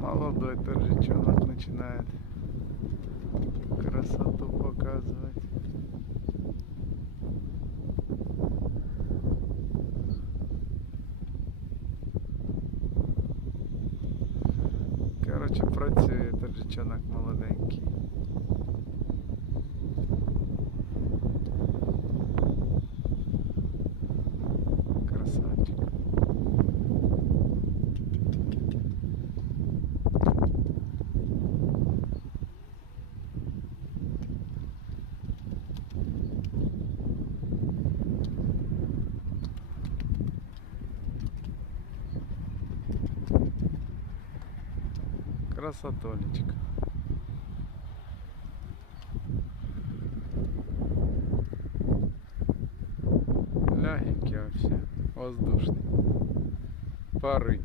Молодой торжичонок начинает красоту показывать. Короче, працює торжичонок молоденький. Красавчик. Красотулечка. Лягенький вообще, воздушный. Порыть.